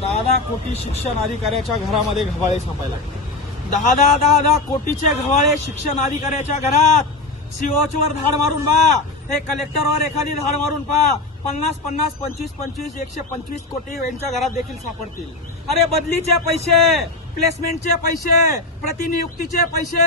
10 कोटी शिक्षण अधिकाऱ्याच्या घरामध्ये घवाळे सापायला लागले. 10 कोटीचे घवाळे शिक्षण अधिकाऱ्याच्या घरात. सीओवर धाड मारून पहा, हे कलेक्टरवर एखादी धाड मारून पहा. 50, 25, 125 कोटी यांच्या घरात देखील सापडतील. अरे बदलीचे पैसे, प्लेसमेंटचे पैसे, प्रतिनियुक्तीचे पैसे,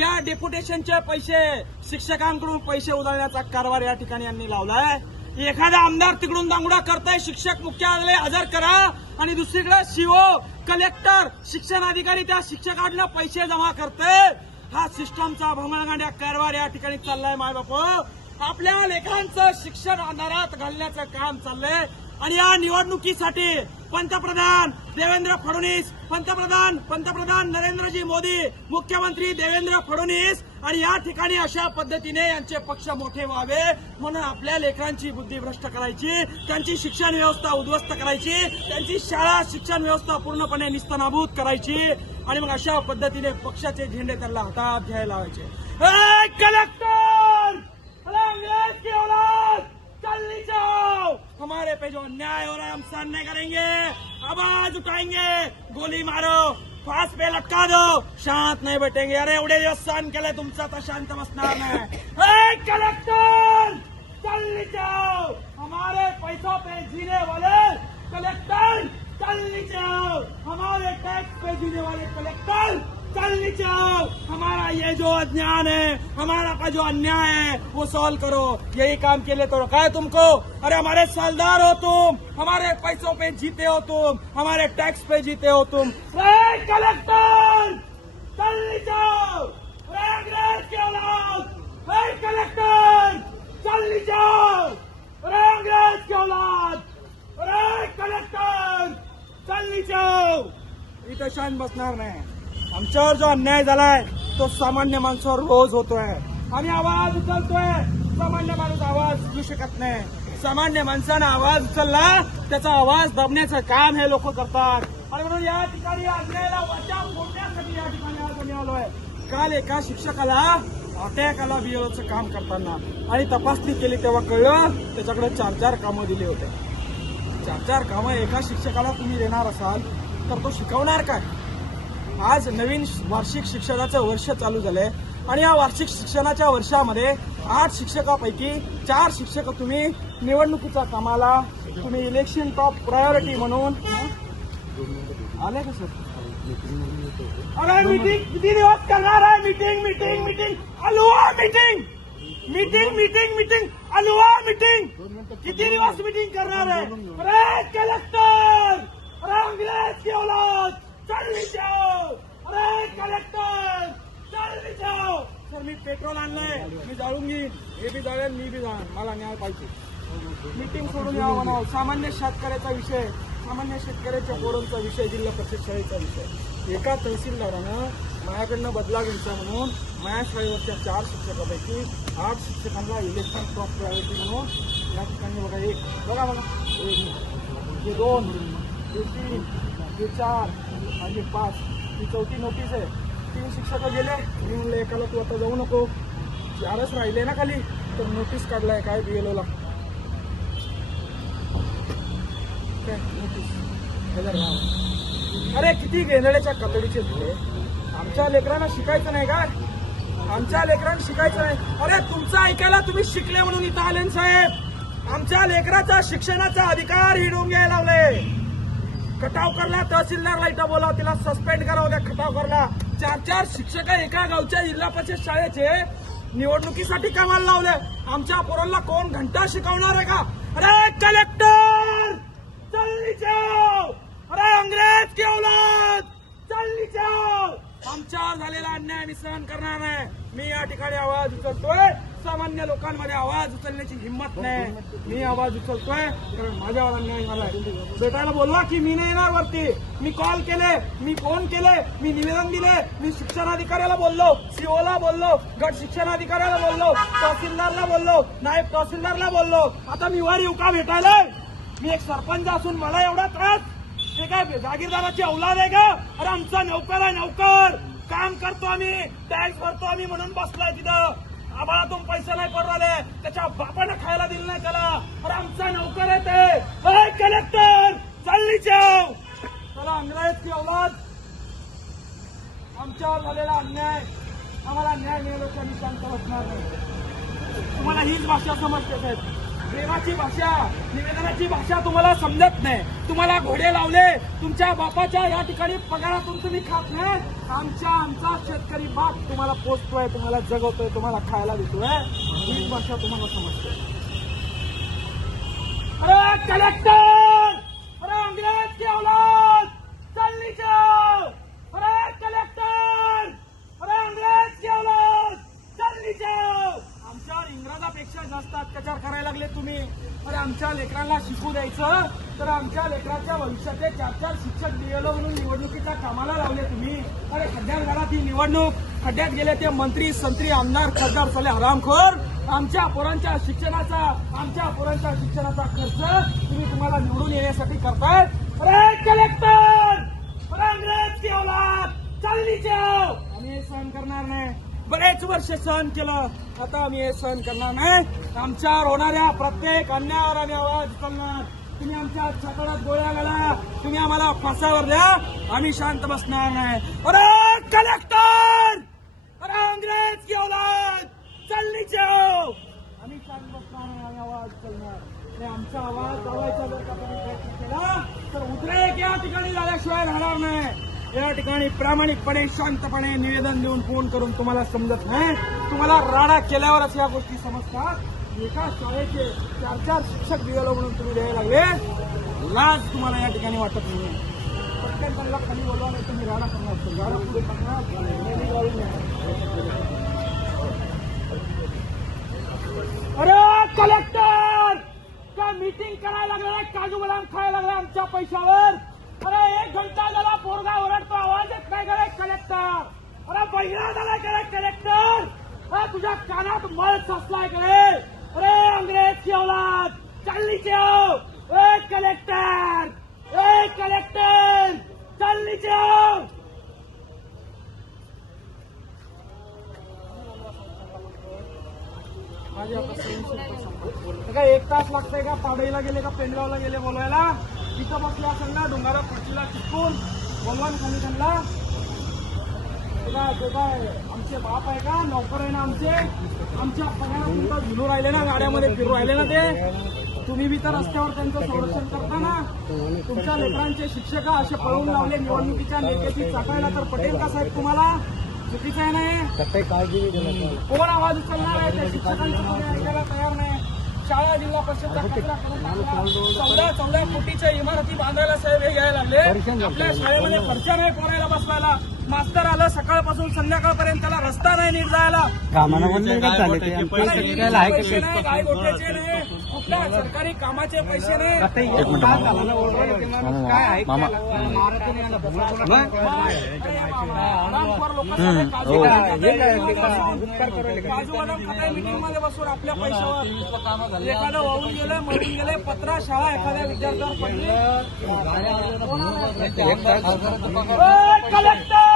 या डेप्युटेशनचे पैसे, शिक्षकांकडून पैसे उधळण्याचा कारभार या ठिकाणी यांनी लावलाय. एखादा आमदार तिकडून दांगडा करताय, शिक्षक मुख्यालय हजर करा, आणि दुसरीकडे सीओ, कलेक्टर, शिक्षण अधिकारी त्या शिक्षकांना पैसे जमा करते. हा सिस्टमचा भमळगांड्या कारभार या ठिकाणी चाललाय. माय बापू, आपल्या लेकरांचं शिक्षण अंधारात घालण्याचं काम चाललंय. आणि या निवडणुकीसाठी पंतप्रधान देवेंद्र फडणवीस, पंतप्रधान नरेंद्रजी मोदी, मुख्यमंत्री देवेंद्र फडणवीस, आणि या ठिकाणी अशा पद्धतीने यांचे पक्ष मोठे व्हावे म्हणून आपल्या लेकरांची बुद्धी भ्रष्ट करायची, त्यांची शिक्षण व्यवस्था उद्ध्वस्त करायची, त्यांची शाळा शिक्षण व्यवस्था पूर्णपणे निस्तनाभूत करायची, आणि मग अशा पद्धतीने पक्षाचे झेंडे त्यांना हातात घ्यायला लावायचे. कलेक्टर, अंग्रेज की औलाद, चलनी जाओ, हमारे पे जो अन्याय हो रहा है हम सहन नहीं करेंगे, आवाज उठाएंगे, गोली मारो, फांस पे लटका दो, शांत नहीं बैठेंगे. अरे एवढे दिवस सहन केलंय तुमचं, आता शांत बसणार नाही. कलेक्टर, चलनी जाओ, हमारे पैसों पे जीने वाले कलेक्टर, चलनी जाओ, हमारे टैक्स पे जीने वाले कलेक्टर, चलनी जाओ, हमारा ये जो अज्ञान है, हमारा का जो अन्याय है वो सॉल्व करो. यही काम के लिए तो रखा है तुमको. अरे हमारे सालदार हो तुम, हमारे पैसों पे जीते हो तुम, हमारे टैक्स पे जीते हो तुम. कलेक्टर, चलनी जाओ, अंग्रेज की औलाद, कलेक्टर, चलनी जाओ, अंग्रेज की औलाद, कलेक्टर, चलनी जाओ. इथं शांत बसणार नाही. आमच्यावर जो अन्याय झालाय तो सामान्य माणसावर रोज होतोय. आम्ही आवाज उचलतोय. सामान्य माणूस आवाज उचलू शकत नाही. सामान्य माणसानं आवाज उचलला, त्याचा आवाज दाबण्याचं काम हे लोक करतात. आणि म्हणून या ठिकाणी अन्यायाला वाचा फोडण्यासाठी या ठिकाणी आज आम्ही आलोय. काल एका शिक्षकाला अटॅक आला बीएलओचं काम करताना, आणि तपासणी केली तेव्हा कळलं त्याच्याकडे 4 कामं दिली होते. 4 कामं एका शिक्षकाला तुम्ही देणार असाल तर तो शिकवणार काय? आज नवीन वार्षिक शिक्षणाचं वर्ष चालू झालंय, आणि या वार्षिक शिक्षणाच्या वर्षामध्ये 8 शिक्षकापैकी 4 शिक्षक तुम्ही निवडणुकीच्या कामाला, तुम्ही इलेक्शन टॉप प्रायोरिटी म्हणून आले का सर? अरे मीटिंग किती दिवस करणार आहे? मीटिंग अलुआ मीटिंग अलुआ मीटिंग किती दिवस मीटिंग करणार आहे? अरे कलेक्टर, अरे अंग्रेज की औलाद, चलनी जाओ, अरे कलेक्टर, चलनी जाओ. सर मी पेट्रोल आणलंय, मी जाळून घेईन, हे बी जाळेल, मी बी जाण, मला न्याय पाहिजे. मीटिंग सोडून यावं म्हणावं. सामान्य शेतकऱ्याचा विषय, सामान्य शेतकऱ्याच्या पोरांचा विषय, जिल्हा परिषद शाळेचा विषय. एका तहसीलदारानं माझ्याकडनं बदला घ्यायचा म्हणून माझ्या शाळेवरच्या 4 शिक्षकापैकी 8 शिक्षकांना इलेक्शन टॉप प्रायोरिटी म्हणून या ठिकाणी बघा, एक बघा, हे 2, हे 3, हे 4 आणि 5, ही 4थी नोटीस आहे. 3 शिक्षक गेले. मी म्हणलं एकाला तू आता जाऊ नको, 4च राहिले ना खाली, तर नोटीस काढलाय काय बीएलओला, नोटीस. अरे किती गेंदड्याच्या कतडीचे झाले. आमच्या लेकरांना शिकायचं नाही काय? आमच्या लेकरांना शिकायचं नाही. अरे तुमचं ऐकायला तुम्ही शिकले म्हणून इथं आले साहेब. आमच्या लेकराचा शिक्षणाचा अधिकार हिडून घ्यायला लावले. खटावकरला तहसीलदारला इथं बोलाव, तिला सस्पेंड करावं त्या खटावकरला. 4 शिक्षक एका गावच्या जिल्हा परिषद शाळेचे निवडणुकीसाठी कामाला लावले. आमच्या पोरांना कोण घंटा शिकवणार आहे का? अरे कलेक्टर, चलनी जाओ, अरे अंग्रेज की औलाद, चलनी जाओ. आमच्यावर झालेला अन्याय आम्ही सहन करणार नाही. मी या ठिकाणी आवाज उचलतोय. सामान्य लोकांमध्ये आवाज उचलण्याची हिंमत नाही. मी आवाज उचलतोय कारण माझ्यावर अन्याय झालाय. भेटायला बोलला की मी नाही येणार वरती. मी कॉल केले, मी फोन केले, मी निवेदन दिले, मी शिक्षणाधिकाऱ्याला बोललो, सीओला बोललो, गट शिक्षणाधिकाऱ्याला बोललो, तहसीलदारला बोललो, नायब तहसीलदारला बोललो. आता मी वर येऊ का भेटायला? मी एक सरपंच असून मला एवढा त्रास? हे काय जागीरदाराची औलाद आहे का? अरे आमचा नौकर आहे, नौकर. काम करतो आम्ही, टॅक्स भरतो आम्ही म्हणून बसलाय तिथं. आम्हालातून पैसे नाही पडले, त्याच्या बापानं खायला दिलं नाही त्याला. अरे आमचा नौकर आहे ते. कलेक्टर, चलनी जाओ, अंग्रेज की औलाद, आमच्यावर झालेला अन्याय, आम्हाला न्याय मिळाल्याच्या आम्ही शांत बसणार नाही. तुम्हाला हीच भाषा समजते साहेब, प्रेमाची भाषा, निवेदनाची भाषा तुम्हाला समजत नाही. तुम्हाला घोडे लावले, तुमच्या बापाच्या या ठिकाणी पगारातून तुम्ही खात नाही. आमचा शेतकरी बाप तुम्हाला पोचतोय, तुम्हाला जगवतोय, तुम्हाला खायला देतोय, हीच भाषा तुम्हाला समजते. अरे कलेक्टर, अरे अंग्रेज की औलाद, चल नीचे आओ. अरे कलेक्टर, अरे अंग्रेज की औलाद, चल नीचे आओ. आमच्यावर इंग्रजापेक्षा जास्त अत्याचार करायला लागले तुम्ही. अरे आमच्या लेकरांना शिकू द्यायचं तर आमच्या लेकरांच्या भविष्याचे 4 शिक्षक दिलेलं म्हणून निवडणुकीच्या कामाला लावले तुम्ही. अरे खड्ड्यात घाला ती निवडणूक, खड्ड्यात गेले ते मंत्री संत्री आमदार खासदार साले हरामखोर. आमच्या पोरांच्या शिक्षणाचा खर्च तुम्हाला निवडून येण्यासाठी करताय. अरे कलेक्टर, अरे अंग्रेज की औलाद, चल नीचे आओ. आम्ही हे सहन करणार नाही. बरेच वर्ष सहन केलं, आता आम्ही हे सहन करणार नाही. आमच्यावर होणाऱ्या प्रत्येक अन्यायावर आम्ही आवाज उचलणार. तुम्ही आमच्या छाताडात गोळ्या घाला, तुम्ही आम्हाला फासावर द्या, आम्ही शांत बसणार नाही. अरे कलेक्टर, अरे अंग्रेज की औलाद, चल नीचे आओ. आम्ही शांत बसणार नाही, आम्ही आवाज उचलणार. आणि आमचा आवाज दाबायचा जर का तुम्ही प्रयत्न केला तर उद्रेक या ठिकाणी झाल्याशिवाय राहणार नाही. या ठिकाणी प्रामाणिकपणे शांतपणे निवेदन देऊन फोन करून तुम्हाला समजत नाही. तुम्हाला राडा केल्यावरच या गोष्टी समजतात. एका शाळेचे 4 शिक्षक दिलेलं म्हणून तुम्ही द्यायला लागले, लाज तुम्हाला या ठिकाणी वाटत नाही. प्रत्येक जणांना खाली बोलवा, नाही तुम्ही राडा करणार, राडा पुढे करणार. अरे कलेक्टर, का मीटिंग करायला लागलाय, काजू बदाम खायला लागलाय आमच्या पैशावर. अरे 1 घंटा झाला पोरगा ओरडतो, आवाज येत नाही गरे कलेक्टर. अरे बहिरा झालाय गरे कलेक्टर. अरे तुझ्या कानात मळ साचलाय गरे. अरे अंग्रेज की औलाद, चल नीचे आओ. ए कलेक्टर, चल नीचे आओ. काय 1 तास लागतंय का? पाडळीला गेले का पेंडगावला गेले बोलवायला? तिथं बसले असेल ना डोंगरा पट्टीला चिटकून, बोलवा खाली त्यांना. ते काय आमचे बाप आहे का? नोकर आहे ना आमचे. आमच्या पगारात झुलू राहिले ना, गाड्यामध्ये फिरू राहिले ना ते. तुम्ही बी तर रस्त्यावर त्यांचं संरक्षण करता ना. तुमच्या लेकरांचे शिक्षक असे पळवून लावले निवडणुकीच्या नेत्याची चाकायला, तर पटेल का साहेब तुम्हाला? चुकीचं आहे नाही. काळजी नाही. कोण आवाज उचलणार आहे? त्या शिक्षकांचं कोणी ऐकायला तयार नाही. शाळा जिल्हा परिषदचा कचरा करून टाकला. 14 कोटीच्या इमारती बांधायला साहेब हे यायला लागले. आपल्या शाळेमध्ये खर्च नाही पोरायला बसवायला. मास्तर आलं सकाळपासून संध्याकाळपर्यंत, त्याला रस्ता नाही नीट जायला. पैसे नाही, गाय गोठ्याचे नाही, कुठल्या सरकारी कामाचे पैसे नाही. काजू बदाम खाताय मीटिंग मध्ये बसून आपल्या पैशावर. एखादं वाहून गेलं, मरून गेले, 15 शाळा एखाद्या विद्यार्थ्यावर पडली. कलेक्टर,